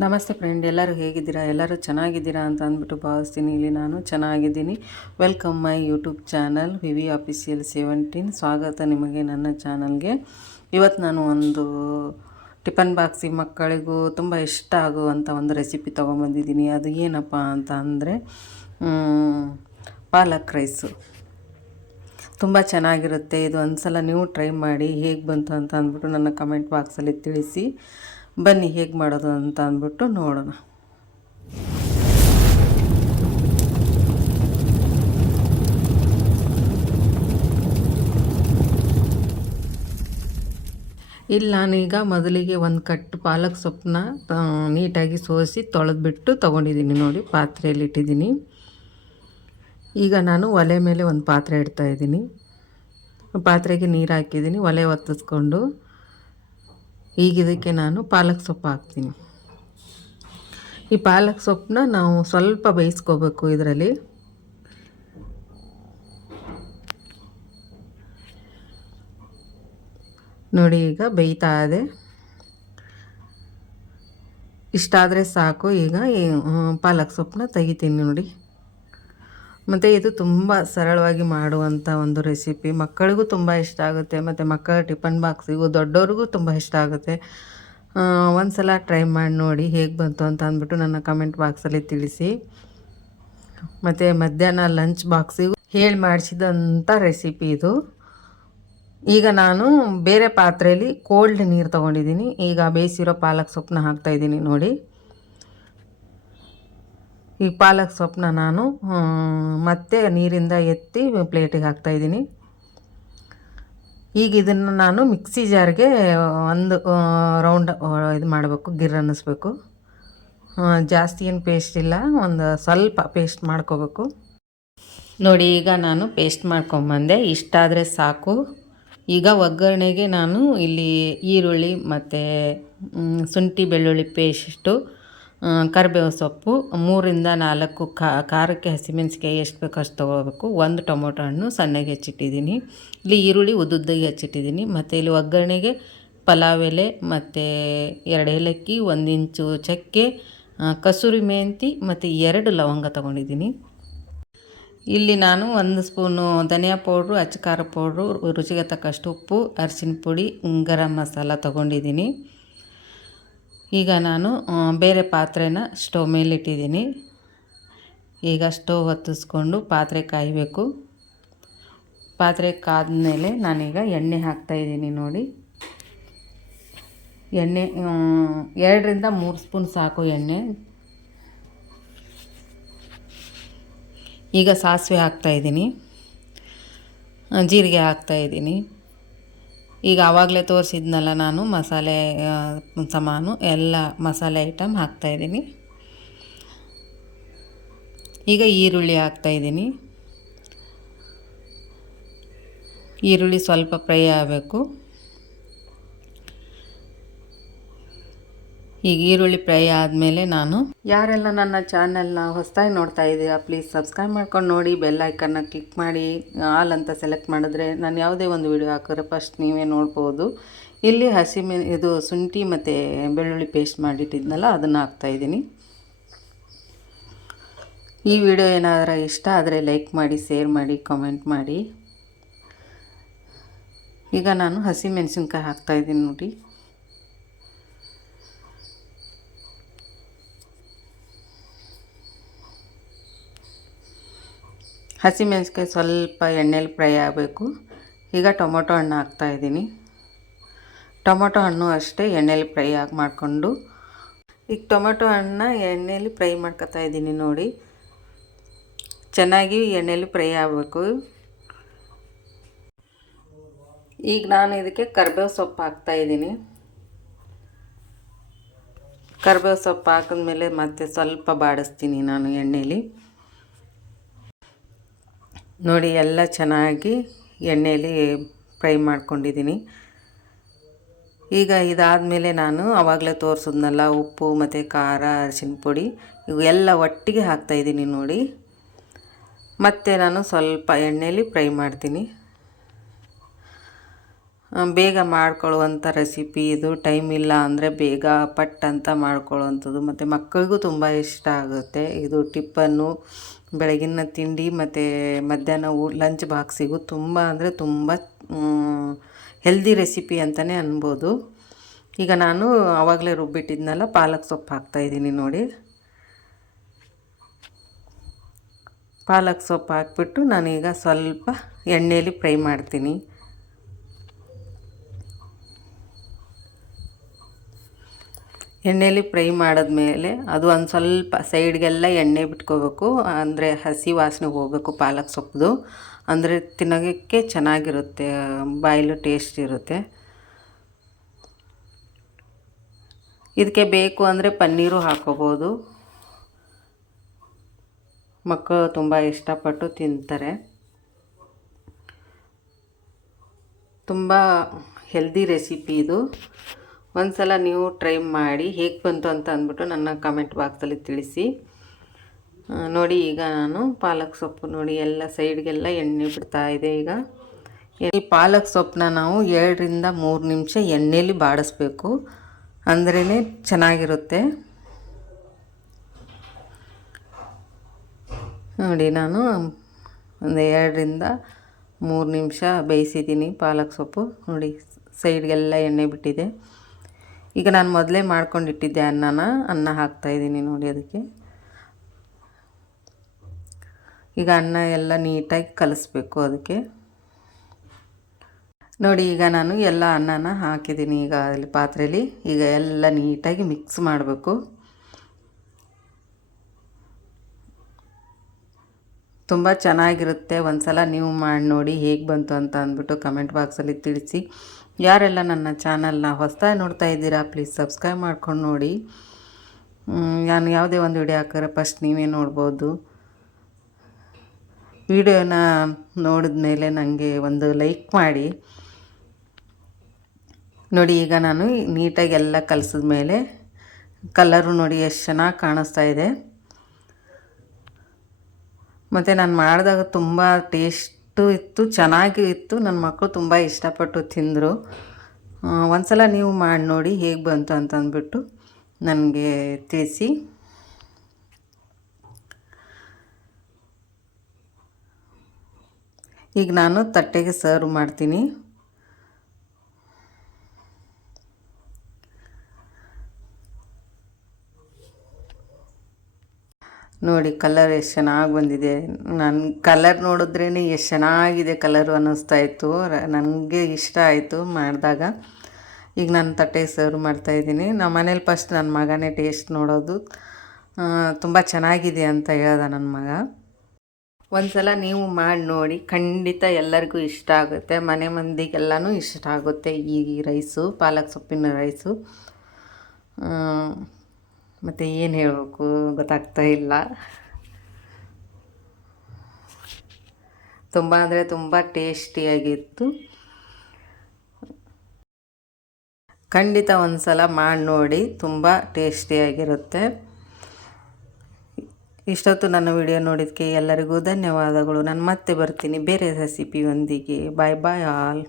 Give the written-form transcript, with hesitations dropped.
ನಮಸ್ತೆ ಫ್ರೆಂಡ್, ಎಲ್ಲರೂ ಹೇಗಿದ್ದೀರಾ? ಎಲ್ಲರೂ ಚೆನ್ನಾಗಿದ್ದೀರಾ ಅಂತ ಅಂದ್ಬಿಟ್ಟು ಭಾವಿಸ್ತೀನಿ. ಇಲ್ಲಿ ನಾನು ಚೆನ್ನಾಗಿದ್ದೀನಿ. ವೆಲ್ಕಮ್ ಮೈ ಯೂಟ್ಯೂಬ್ ಚಾನಲ್ ವಿವಿ ಆಫೀಸಿಯಲ್ 17. ಸ್ವಾಗತ ನಿಮಗೆ ನನ್ನ ಚಾನಲ್ಗೆ. ಇವತ್ತು ನಾನು ಒಂದು ಟಿಫನ್ ಬಾಕ್ಸಿ ಮಕ್ಕಳಿಗೂ ತುಂಬ ಇಷ್ಟ ಆಗುವಂಥ ಒಂದು ರೆಸಿಪಿ ತೊಗೊಂಬಂದಿದ್ದೀನಿ. ಅದು ಏನಪ್ಪ ಅಂತ ಅಂದರೆ ಪಾಲಕ್ ರೈಸು. ತುಂಬ ಚೆನ್ನಾಗಿರುತ್ತೆ. ಇದು ಒಂದು ಸಲ ನೀವು ಟ್ರೈ ಮಾಡಿ ಹೇಗೆ ಬಂತು ಅಂತ ಅಂದ್ಬಿಟ್ಟು ನನ್ನ ಕಮೆಂಟ್ ಬಾಕ್ಸಲ್ಲಿ ತಿಳಿಸಿ. ಬನ್ನಿ ಹೇಗೆ ಮಾಡೋದು ಅಂತ ಅಂದ್ಬಿಟ್ಟು ನೋಡೋಣ. ಇಲ್ಲಿ ನಾನೀಗ ಮೊದಲಿಗೆ ಒಂದು ಕಟ್ಟು ಪಾಲಕ್ ಸೊಪ್ಪನ್ನ ನೀಟಾಗಿ ಸೋಸಿ ತೊಳೆದ್ಬಿಟ್ಟು ತೊಗೊಂಡಿದ್ದೀನಿ. ನೋಡಿ, ಪಾತ್ರೆಯಲ್ಲಿ ಇಟ್ಟಿದ್ದೀನಿ. ಈಗ ನಾನು ಒಲೆ ಮೇಲೆ ಒಂದು ಪಾತ್ರೆ ಇಡ್ತಾಯಿದ್ದೀನಿ. ಪಾತ್ರೆಗೆ ನೀರು ಹಾಕಿದ್ದೀನಿ. ಒಲೆ ಒತ್ತಿಸ್ಕೊಂಡು ಈಗ ಇದಕ್ಕೆ ನಾನು ಪಾಲಕ್ ಸೊಪ್ಪು ಹಾಕ್ತೀನಿ. ಈ ಪಾಲಕ್ ಸೊಪ್ಪನ್ನ ನಾವು ಸ್ವಲ್ಪ ಬೇಯಿಸ್ಕೋಬೇಕು ಇದರಲ್ಲಿ. ನೋಡಿ, ಈಗ ಬೇಯ್ತಾ ಇದೆ. ಇಷ್ಟಾದರೆ ಸಾಕು. ಈಗ ಪಾಲಕ್ ಸೊಪ್ಪನ್ನ ತೆಗಿತೀನಿ ನೋಡಿ. ಮತ್ತು ಇದು ತುಂಬ ಸರಳವಾಗಿ ಮಾಡುವಂಥ ಒಂದು ರೆಸಿಪಿ. ಮಕ್ಕಳಿಗೂ ತುಂಬ ಇಷ್ಟ ಆಗುತ್ತೆ, ಮತ್ತು ಮಕ್ಕಳ ಟಿಫನ್ ಬಾಕ್ಸಿಗೂ ದೊಡ್ಡವ್ರಿಗೂ ತುಂಬ ಇಷ್ಟ ಆಗುತ್ತೆ. ಒಂದು ಸಲ ಟ್ರೈ ಮಾಡಿ ನೋಡಿ ಹೇಗೆ ಬಂತು ಅಂತ ಅಂದ್ಬಿಟ್ಟು ನನ್ನ ಕಮೆಂಟ್ ಬಾಕ್ಸಲ್ಲಿ ತಿಳಿಸಿ. ಮತ್ತು ಮಧ್ಯಾಹ್ನ ಲಂಚ್ ಬಾಕ್ಸಿಗೂ ಹೇಳಿ ಮಾಡಿಸಿದಂಥ ರೆಸಿಪಿ ಇದು. ಈಗ ನಾನು ಬೇರೆ ಪಾತ್ರೆಯಲ್ಲಿ ಕೋಲ್ಡ್ ನೀರು ತೊಗೊಂಡಿದ್ದೀನಿ. ಈಗ ಬೇಯಿಸಿರೋ ಪಾಲಕ್ ಸೊಪ್ಪನ್ನ ಹಾಕ್ತಾಯಿದ್ದೀನಿ ನೋಡಿ. ಈ ಪಾಲಕ್ ಸೊಪ್ಪನ್ನ ನಾನು ಮತ್ತೆ ನೀರಿಂದ ಎತ್ತಿ ಪ್ಲೇಟಿಗೆ ಹಾಕ್ತಾಯಿದ್ದೀನಿ. ಈಗ ಇದನ್ನು ನಾನು ಮಿಕ್ಸಿ ಜಾರ್ಗೆ ಒಂದು ರೌಂಡ್ ಇದು ಮಾಡಬೇಕು, ಗಿರ್ ಅನ್ನಿಸ್ಬೇಕು. ಜಾಸ್ತಿ ಏನು ಪೇಸ್ಟ್ ಇಲ್ಲ, ಒಂದು ಸ್ವಲ್ಪ ಪೇಸ್ಟ್ ಮಾಡ್ಕೋಬೇಕು. ನೋಡಿ, ಈಗ ನಾನು ಪೇಸ್ಟ್ ಮಾಡ್ಕೊಂಬಂದೆ. ಇಷ್ಟಾದರೆ ಸಾಕು. ಈಗ ಒಗ್ಗರಣೆಗೆ ನಾನು ಇಲ್ಲಿ ಈರುಳ್ಳಿ ಮತ್ತು ಶುಂಠಿ ಬೆಳ್ಳುಳ್ಳಿ ಪೇಸ್ಟು, ಕರಿಬೇವು ಸೊಪ್ಪು, 3ರಿಂದ 4 ಖಾರಕ್ಕೆ ಹಸಿಮೆಣಸಿಕಾಯಿ ಎಷ್ಟು ಬೇಕೋ ಅಷ್ಟು ತೊಗೋಬೇಕು. 1 ಟೊಮೊಟೊ ಹಣ್ಣು ಸಣ್ಣಗೆ ಹೆಚ್ಚಿಟ್ಟಿದ್ದೀನಿ. ಇಲ್ಲಿ ಈರುಳ್ಳಿ ಉದ್ದುದ್ದಾಗಿ ಹೆಚ್ಚಿಟ್ಟಿದ್ದೀನಿ. ಮತ್ತು ಇಲ್ಲಿ ಒಗ್ಗರಣೆಗೆ ಪಲಾವ್ ಎಲೆ ಮತ್ತು 2 ಏಲಕ್ಕಿ, 1 ಇಂಚು ಚಕ್ಕೆ, ಕಸೂರಿ ಮೆಂತಿ ಮತ್ತು 2 ಲವಂಗ ತೊಗೊಂಡಿದ್ದೀನಿ. ಇಲ್ಲಿ ನಾನು 1 ಸ್ಪೂನು ಧನಿಯಾ ಪೌಡ್ರು, ಅಚ್ಚ ಖಾರ ಪೌಡ್ರು, ರುಚಿಗೆ ತಕ್ಕಷ್ಟು ಉಪ್ಪು, ಅರಿಶಿನ ಪುಡಿ, ಗರಂ ಮಸಾಲ ತೊಗೊಂಡಿದ್ದೀನಿ. ಈಗ ನಾನು ಬೇರೆ ಪಾತ್ರೆನ ಸ್ಟವ್ ಮೇಲೆ ಇಟ್ಟಿದ್ದೀನಿ. ಈಗ ಸ್ಟವ್ ಹೊತ್ತಿಸ್ಕೊಂಡು ಪಾತ್ರೆ ಕಾಯಬೇಕು. ಪಾತ್ರೆ ಕಾದ್ಮೇಲೆ ನಾನೀಗ ಎಣ್ಣೆ ಹಾಕ್ತಾಯಿದ್ದೀನಿ ನೋಡಿ. ಎಣ್ಣೆ 2ರಿಂದ 3 ಸ್ಪೂನ್ ಸಾಕು ಎಣ್ಣೆ. ಈಗ ಸಾಸಿವೆ ಹಾಕ್ತಾಯಿದ್ದೀನಿ, ಜೀರಿಗೆ ಹಾಕ್ತಾಯಿದ್ದೀನಿ. ಈಗ ಆವಾಗಲೇ ತೋರಿಸಿದ್ನಲ್ಲ ನಾನು ಮಸಾಲೆ ಸಾಮಾನು, ಎಲ್ಲ ಮಸಾಲೆ ಐಟಮ್ ಹಾಕ್ತಾಯಿದ್ದೀನಿ. ಈಗ ಈರುಳ್ಳಿ ಹಾಕ್ತಾಯಿದ್ದೀನಿ. ಈರುಳ್ಳಿ ಸ್ವಲ್ಪ ಫ್ರೈ ಆಗಬೇಕು. ಈಗ ಈರುಳ್ಳಿ ಫ್ರೈ ಆದಮೇಲೆ ನಾನು, ಯಾರೆಲ್ಲ ನನ್ನ ಚಾನಲ್ನ ಹೊಸದಾಗಿ ನೋಡ್ತಾ ಇದ್ದೀರಾ ಪ್ಲೀಸ್ ಸಬ್ಸ್ಕ್ರೈಬ್ ಮಾಡ್ಕೊಂಡು ನೋಡಿ. ಬೆಲ್ ಐಕನ್ನ ಕ್ಲಿಕ್ ಮಾಡಿ ಆಲ್ ಅಂತ ಸೆಲೆಕ್ಟ್ ಮಾಡಿದ್ರೆ ನಾನು ಯಾವುದೇ ಒಂದು ವಿಡಿಯೋ ಹಾಕಿದ್ರೆ ಫಸ್ಟ್ ನೀವೇ ನೋಡ್ಬೋದು. ಇಲ್ಲಿ ಇದು ಶುಂಠಿ ಮತ್ತು ಬೆಳ್ಳುಳ್ಳಿ ಪೇಸ್ಟ್ ಮಾಡಿಟ್ಟಿದ್ನಲ್ಲ ಅದನ್ನು ಹಾಕ್ತಾಯಿದ್ದೀನಿ. ಈ ವಿಡಿಯೋ ಏನಾದರೂ ಇಷ್ಟ ಆದರೆ ಲೈಕ್ ಮಾಡಿ, ಶೇರ್ ಮಾಡಿ, ಕಾಮೆಂಟ್ ಮಾಡಿ. ಈಗ ನಾನು ಹಸಿಮೆಣಸಿನ್ಕಾಯಿ ಹಾಕ್ತಾಯಿದ್ದೀನಿ ನೋಡಿ. ಹಸಿಮೆಣಸಿನ್ಕಾಯಿ ಸ್ವಲ್ಪ ಎಣ್ಣೆಲಿ ಫ್ರೈ ಆಗಬೇಕು. ಈಗ ಟೊಮೊಟೊ ಹಣ್ಣು ಹಾಕ್ತಾಯಿದ್ದೀನಿ. ಟೊಮೊಟೊ ಹಣ್ಣು ಅಷ್ಟೇ ಎಣ್ಣೆಲಿ ಫ್ರೈ ಮಾಡಿಕೊಂಡು, ಈಗ ಟೊಮೊಟೊ ಹಣ್ಣನ್ನ ಎಣ್ಣೆಲಿ ಫ್ರೈ ಮಾಡ್ಕೊತಾ ಇದ್ದೀನಿ ನೋಡಿ. ಚೆನ್ನಾಗಿ ಎಣ್ಣೆಲಿ ಫ್ರೈ ಆಗಬೇಕು. ಈಗ ನಾನು ಇದಕ್ಕೆ ಕರಿಬೇವು ಸೊಪ್ಪು ಹಾಕ್ತಾಯಿದ್ದೀನಿ. ಕರಿಬೇವು ಸೊಪ್ಪು ಹಾಕಿದ್ಮೇಲೆ ಮತ್ತೆ ಸ್ವಲ್ಪ ಬಾಡಿಸ್ತೀನಿ ನಾನು ಎಣ್ಣೆಲಿ ನೋಡಿ. ಎಲ್ಲ ಚೆನ್ನಾಗಿ ಎಣ್ಣೆಯಲ್ಲಿ ಫ್ರೈ ಮಾಡ್ಕೊಂಡಿದ್ದೀನಿ. ಈಗ ಇದಾದಮೇಲೆ ನಾನು ಆವಾಗಲೇ ತೋರಿಸಿದ್ನಲ್ಲ ಉಪ್ಪು ಮತ್ತು ಖಾರ, ಅರಿಶಿನ ಪುಡಿ ಇವೆಲ್ಲ ಒಟ್ಟಿಗೆ ಹಾಕ್ತಾಯಿದ್ದೀನಿ ನೋಡಿ. ಮತ್ತು ನಾನು ಸ್ವಲ್ಪ ಎಣ್ಣೆಯಲ್ಲಿ ಫ್ರೈ ಮಾಡ್ತೀನಿ. ಬೇಗ ಮಾಡ್ಕೊಳ್ಳುವಂಥ ರೆಸಿಪಿ ಇದು. ಟೈಮ್ ಇಲ್ಲ ಅಂದರೆ ಬೇಗ ಪಟ್ ಅಂತ ಮಾಡ್ಕೊಳ್ಳುವಂಥದ್ದು, ಮತ್ತು ಮಕ್ಕಳಿಗೂ ತುಂಬ ಇಷ್ಟ ಆಗುತ್ತೆ ಇದು. ಟಿಪ್ಪನ್ನು, ಬೆಳಗಿನ ತಿಂಡಿ ಮತ್ತು ಮಧ್ಯಾಹ್ನ ಲಂಚ್ ಬಾಕ್ಸಿಗೂ ತುಂಬ ಅಂದರೆ ತುಂಬ ಹೆಲ್ದಿ ರೆಸಿಪಿ ಅಂತಲೇ ಅನ್ಬೋದು. ಈಗ ನಾನು ಆವಾಗಲೇ ರುಬ್ಬಿಟ್ಟಿದ್ನಲ್ಲ ಪಾಲಕ್ ಸೊಪ್ಪು ಹಾಕ್ತಾಯಿದ್ದೀನಿ ನೋಡಿ. ಪಾಲಕ್ ಸೊಪ್ಪು ಹಾಕ್ಬಿಟ್ಟು ನಾನೀಗ ಸ್ವಲ್ಪ ಎಣ್ಣೆಯಲ್ಲಿ ಫ್ರೈ ಮಾಡ್ತೀನಿ. ಎಣ್ಣೆಯಲ್ಲಿ ಫ್ರೈ ಮಾಡಿದ್ಮೇಲೆ ಅದು ಒಂದು ಸ್ವಲ್ಪ ಸೈಡ್ಗೆಲ್ಲ ಎಣ್ಣೆ ಬಿಟ್ಕೋಬೇಕು, ಅಂದರೆ ಹಸಿ ವಾಸನೆ ಹೋಗಬೇಕು ಪಾಲಕ್ ಸೊಪ್ಪು, ಅಂದರೆ ತಿನ್ನೋಕ್ಕೆ ಚೆನ್ನಾಗಿರುತ್ತೆ, ಬಾಯಲ್ಲೂ ಟೇಸ್ಟ್ ಇರುತ್ತೆ. ಇದಕ್ಕೆ ಬೇಕು ಅಂದರೆ ಪನ್ನೀರು ಹಾಕೋಬೋದು, ಮಕ್ಕಳು ತುಂಬ ಇಷ್ಟಪಟ್ಟು ತಿಂತಾರೆ. ತುಂಬ ಹೆಲ್ದಿ ರೆಸಿಪಿ ಇದು. ಒಂದು ಸಲ ನೀವು ಟ್ರೈ ಮಾಡಿ ಹೇಗೆ ಬಂತು ಅಂತ ಅಂದ್ಬಿಟ್ಟು ನನ್ನ ಕಮೆಂಟ್ ಬಾಕ್ಸಲ್ಲಿ ತಿಳಿಸಿ. ನೋಡಿ ಈಗ ನಾನು ಪಾಲಕ್ ಸೊಪ್ಪು ನೋಡಿ ಎಲ್ಲ ಸೈಡ್ಗೆಲ್ಲ ಎಣ್ಣೆ ಬಿಡ್ತಾ ಇದೆ. ಈಗ ಈ ಪಾಲಕ್ ಸೊಪ್ಪನ್ನ ನಾವು 2 ರಿಂದ 3 ನಿಮಿಷ ಎಣ್ಣೆಯಲ್ಲಿ ಬಾಡಿಸ್ಬೇಕು, ಅಂದ್ರೇ ಚೆನ್ನಾಗಿರುತ್ತೆ. ನೋಡಿ ನಾನು ಒಂದು 2 ರಿಂದ 3 ನಿಮಿಷ ಬೇಯಿಸಿದ್ದೀನಿ ಪಾಲಕ್ ಸೊಪ್ಪು. ನೋಡಿ ಸೈಡ್ಗೆಲ್ಲ ಎಣ್ಣೆ ಬಿಟ್ಟಿದೆ. ಈಗ ನಾನು ಮೊದಲೇ ಮಾಡ್ಕೊಂಡಿಟ್ಟಿದ್ದೆ ಅನ್ನ ಹಾಕ್ತಾಯಿದ್ದೀನಿ ನೋಡಿ ಅದಕ್ಕೆ. ಈಗ ಅನ್ನ ಎಲ್ಲ ನೀಟಾಗಿ ಕಲಿಸ್ಬೇಕು ಅದಕ್ಕೆ. ನೋಡಿ ಈಗ ನಾನು ಎಲ್ಲ ಅನ್ನನ ಹಾಕಿದ್ದೀನಿ ಈಗ ಅಲ್ಲಿ ಪಾತ್ರೆಯಲ್ಲಿ. ಈಗ ಎಲ್ಲ ನೀಟಾಗಿ ಮಿಕ್ಸ್ ಮಾಡಬೇಕು. ತುಂಬ ಚೆನ್ನಾಗಿರುತ್ತೆ. ಒಂದು ಸಲ ನೀವು ಮಾಡಿ ನೋಡಿ ಹೇಗೆ ಬಂತು ಅಂತ ಅಂದ್ಬಿಟ್ಟು ಕಮೆಂಟ್ ಬಾಕ್ಸಲ್ಲಿ ತಿಳಿಸಿ. ಯಾರೆಲ್ಲ ನನ್ನ ಚಾನಲ್ನ ಹೊಸದಾಗಿ ನೋಡ್ತಾ ಇದ್ದೀರಾ ಪ್ಲೀಸ್ ಸಬ್ಸ್ಕ್ರೈಬ್ ಮಾಡ್ಕೊಂಡು ನೋಡಿ. ನಾನು ಯಾವುದೇ ಒಂದು ವಿಡಿಯೋ ಹಾಕಿದ್ರೆ ಫಸ್ಟ್ ನೀವೇ ನೋಡ್ಬೋದು. ವಿಡಿಯೋನ ನೋಡಿದ ಮೇಲೆ ನನಗೆ ಒಂದು ಲೈಕ್ ಮಾಡಿ. ನೋಡಿ ಈಗ ನಾನು ನೀಟಾಗಿ ಎಲ್ಲ ಕಲಸಿದ ಮೇಲೆ ಕಲರು ನೋಡಿ ಎಷ್ಟು ಚೆನ್ನಾಗಿ ಕಾಣಿಸ್ತಾ ಇದೆ. ಮತ್ತು ನಾನು ಮಾಡಿದಾಗ ತುಂಬ ಟೇಸ್ಟು ಇತ್ತು, ಚೆನ್ನಾಗಿ ಇತ್ತು. ನನ್ನ ಮಕ್ಕಳು ತುಂಬ ಇಷ್ಟಪಟ್ಟು ತಿಂದರು. ಒಂದು ಸಲ ನೀವು ಮಾಡಿ ನೋಡಿ ಹೇಗೆ ಬಂತು ಅಂತ ಅಂದ್ಬಿಟ್ಟು ನನಗೆ ತಿಳಿಸಿ. ಈಗ ನಾನು ತಟ್ಟೆಗೆ ಸರ್ವ್ ಮಾಡ್ತೀನಿ. ನೋಡಿ ಕಲರ್ ಎಷ್ಟು ಚೆನ್ನಾಗಿ ಬಂದಿದೆ. ನನ್ನ ಕಲರ್ ನೋಡಿದ್ರೇ ಎಷ್ಟು ಚೆನ್ನಾಗಿದೆ ಕಲರು ಅನ್ನಿಸ್ತಾ ಇತ್ತು. ನನಗೆ ಇಷ್ಟ ಆಯಿತು ಮಾಡಿದಾಗ. ಈಗ ನಾನು ತಟ್ಟೆಗೆ ಸರ್ವ್ ಮಾಡ್ತಾಯಿದ್ದೀನಿ. ನಮ್ಮ ಮನೇಲಿ ಫಸ್ಟ್ ನನ್ನ ಮಗನೇ ಟೇಸ್ಟ್ ನೋಡೋದು. ತುಂಬ ಚೆನ್ನಾಗಿದೆ ಅಂತ ಹೇಳ್ದ ನನ್ನ ಮಗ. ಒಂದು ಸಲ ನೀವು ಮಾಡಿ ನೋಡಿ, ಖಂಡಿತ ಎಲ್ಲರಿಗೂ ಇಷ್ಟ ಆಗುತ್ತೆ. ಮನೆ ಮಂದಿಗೆಲ್ಲನೂ ಇಷ್ಟ ಆಗುತ್ತೆ ಈ ರೈಸು, ಪಾಲಕ್ ಸೊಪ್ಪಿನ ರೈಸು. ಮತ್ತು ಏನು ಹೇಳಬೇಕು ಗೊತ್ತಾಗ್ತಾ ಇಲ್ಲ. ತುಂಬ ಅಂದರೆ ತುಂಬ ಟೇಸ್ಟಿಯಾಗಿತ್ತು. ಖಂಡಿತ ಒಂದು ಸಲ ಮಾಡಿ ನೋಡಿ, ತುಂಬ ಟೇಸ್ಟಿಯಾಗಿರುತ್ತೆ. ಇಷ್ಟೊತ್ತು ನನ್ನ ವಿಡಿಯೋ ನೋಡಿದ್ದಕ್ಕೆ ಎಲ್ಲರಿಗೂ ಧನ್ಯವಾದಗಳು. ನಾನು ಮತ್ತೆ ಬರ್ತೀನಿ ಬೇರೆ ರೆಸಿಪಿಯೊಂದಿಗೆ. ಬಾಯ್ ಬಾಯ್ ಆಲ್.